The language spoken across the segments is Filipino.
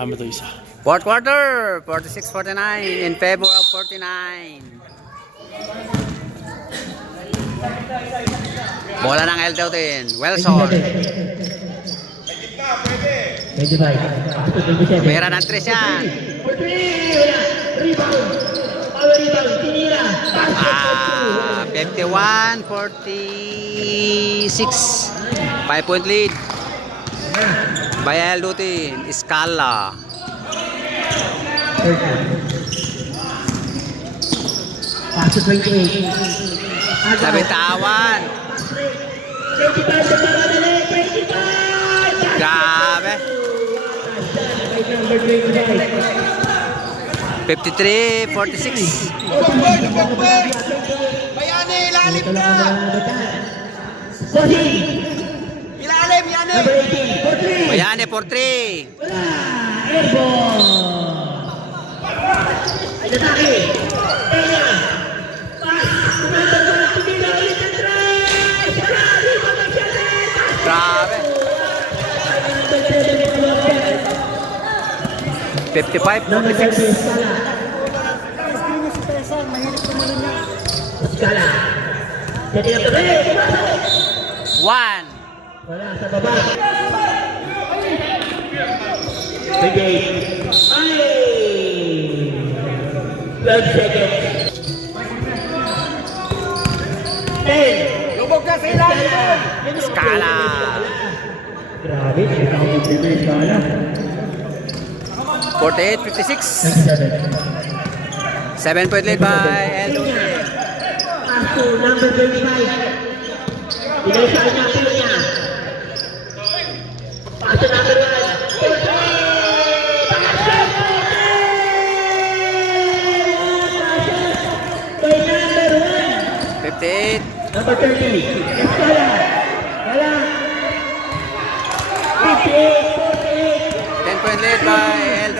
Ano to isa? Fourth quarter, 46-49 in favor of 49. Bola ng L13, Wilson. Pera ng 3 yan. 51-46. 5-point lead. Bayal Lutin, Scala. Nabitawan. Grabe. 53-46. Bayani, ilalim na! Ilalim, yani! Bayani for 3. Grabe. 55-46. One. Wala sa baba. 12 seconds. 10. Lubog ka sa ilalim! Scala. Grabe, Scala. 48-56. 7-point lead by L. Pass to number 25. Bigay sa kanya, pilo niya. Pass to number 58. Number 30. Escala. Wala. 58-48. 10-point lead by L.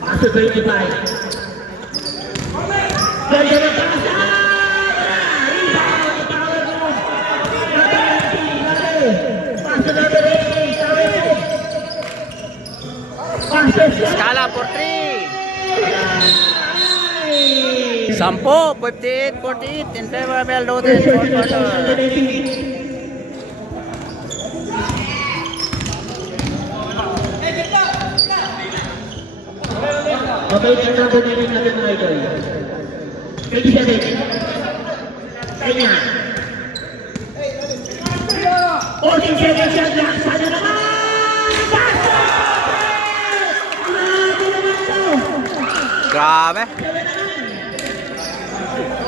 Pass to 25. Ganda ng pasa! Rebound! Power move! Pass to number 18. Pass to Scala for 3. 58-48 in favor of L. Fourth quarter. Okay, the number 9 natin mga idol. 27. Kanya. 14 seconds shot lang. Sana naman! Grabe.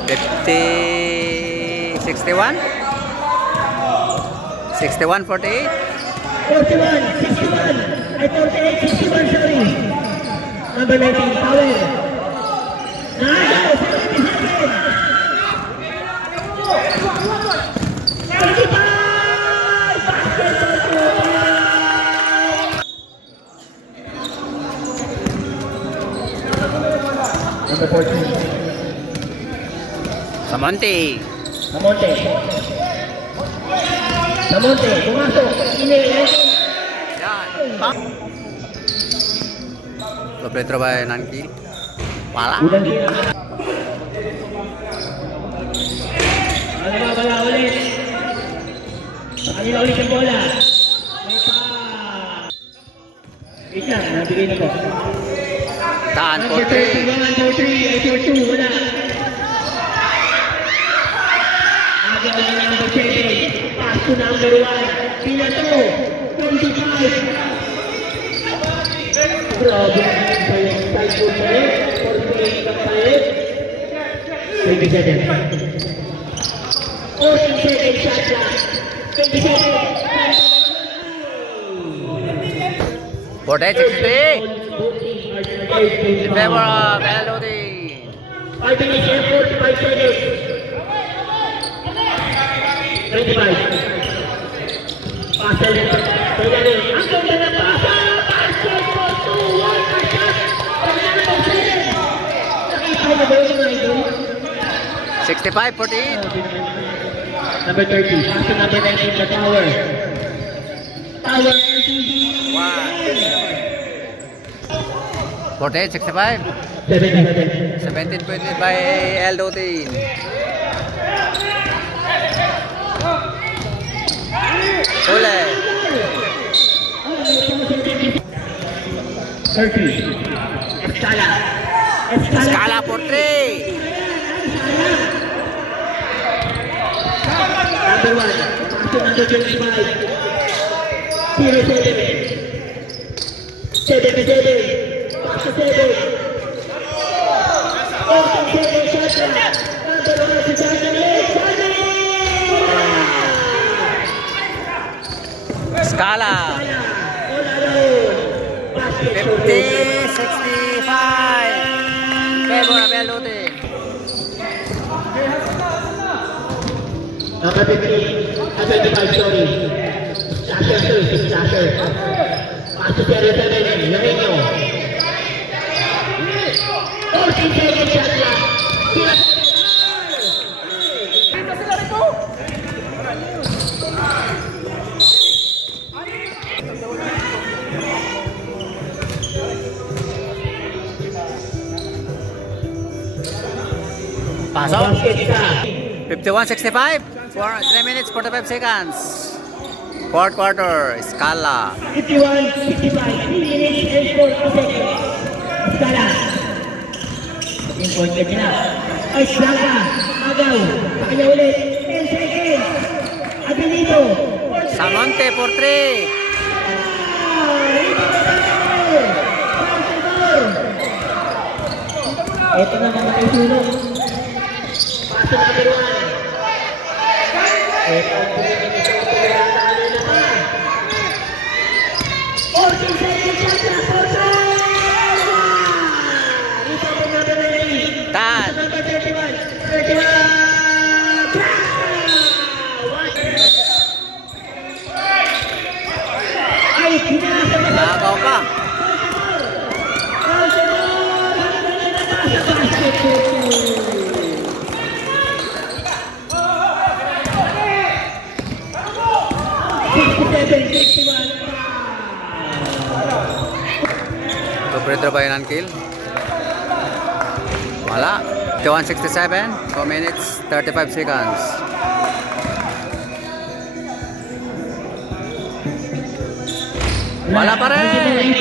50-61. 61-48. 41, 61. Ay, 48, 61, sorry. Number 19, power. Nagaw, 70 seconds. 75! Number 14. Samonte. Samonte. Samonte, pumasok. Yan. Pop. So, Petro ba nangki? Wala. Unang kira. Wala ulit. Kanila ulit ang bola. May pa. Isa, nabigay na po. Taan for Number 3. 31, number 3, number 2, wala. Agaw na number 7. Pass to number 1. Pinato. 25. Grabe ang payag. 5 foot payag. 48 ang payag. 27. 14 seconds shot lang. 27. 48-63. In favor of L. 5 minutes and 45 seconds. 25. Pasal na. Kaya na. Ang ganda na pasal. Basketball 2-1. Shot. Pagkala ng 7. Nakita mo ba yung mga ito? 65-48. Number 30. Pass to number 19, the Tower. Tower LTD. 48, 65. 77. 17 point lead by L-Dotin. Uli. 30. Escala. Scala for 3. Number 1. Pass to number 25. 07. 77. Pass to 7. Open 7 shot. Number 1 si Daniel. Scala. 50, 65. Favor of L-Dotin. Number 15, 25, sorry. Slasher 2, Slasher. Pass to 07, Lorenzo. 14 seconds shot clock. Pasok. Basket ka. 51-65. 3 minutes, 45 seconds. Fourth quarter. Scala. 51, 65, 3 minutes and 40 seconds. Skala. Important na. Ay, Skala. Agaw. Kaya ulit. 10 seconds. Abilito. Samonte for 3. Ito na mga kaisulong. Paso number 1. Ito ang pinipinito ko na kanina pa. 14 seconds shot clock. 14! Ito ang number 9. Tan. Number 31. 31. Ay, pinasa na. Nakaw pa. So, Pedro ba yun ang kill? Wala. 51-67. 2 minutes, 35 seconds. Wala pa rin.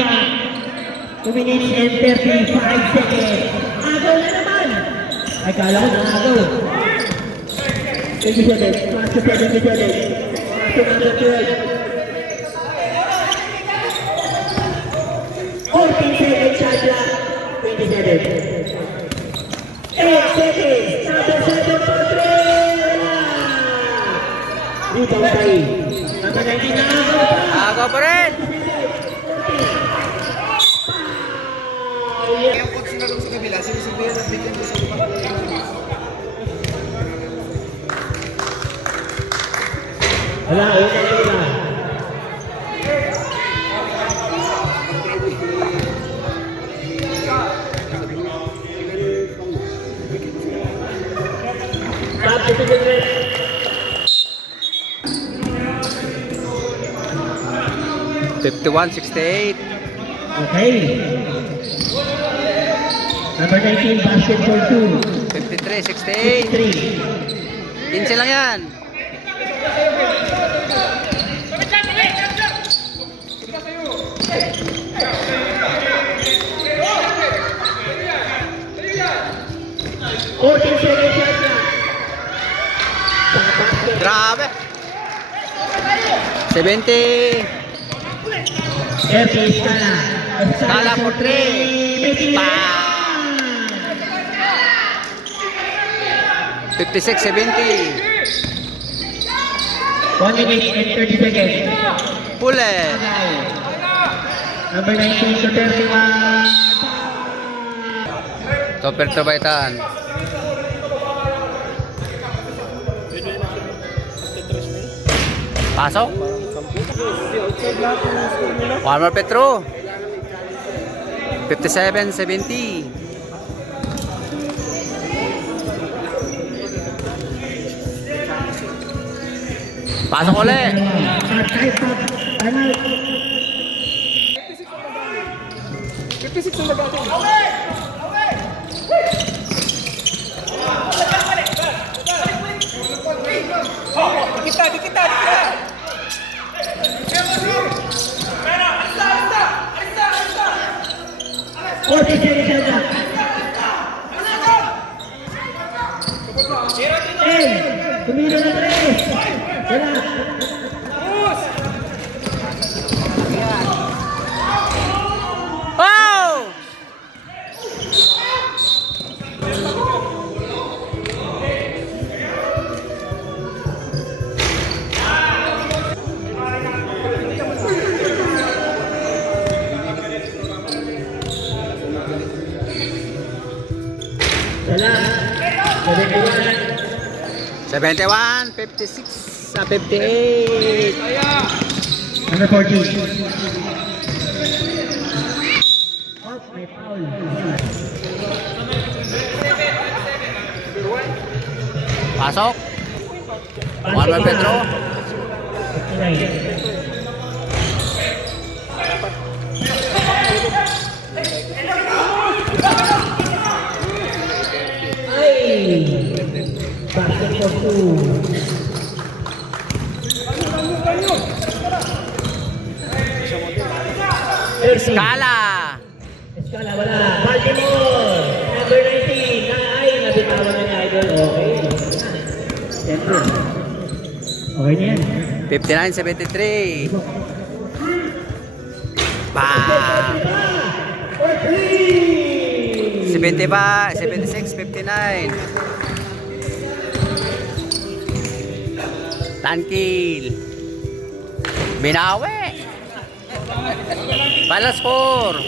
2 minutes and 35 seconds. Agaw na naman. Ay, kala ko na agaw. 27. Pass to 77. Pass to number 12. 14 seconds shot clock. 27. 8 seconds. Number 7 for 3. Rebound tayo. Number 19 na agaw pa. Agaw pa rin. Yung coach na doon sa kabila, sinisabihan at bigyan ko sa lupa. Wala, wala. Stop to the rest. 51-68. Okay. Number 19, basket for 2. 53-68. 3. 15 lang yan. seconds shot clock. Grabe. 70. RP Scala. Scala for 3. Bang! 56-70. 1 minute and 30 seconds. Pule. Number 19 to 31. Topper Trabaitan. Pasok. Warmer Petro. 57-70. Pasok ulit. At kahit pa, final. 56 ang nag-ating. Dikita. 40 seconds na. 10. Tumira na 3. Wala. Oh! Wala. 71, 56 sa 58. Number 40. Off, may foul. Pasok. One more Pedro. 59. Ay! Basket for 2. Skala. Eskala, wala. Baltimore! Number 19. Ay, nabitawan na ni Idol. Okay. Siyempre. Okay na yan. 59, 73. Pa. 75, 76, 59. Tankil. Binawi. Final score.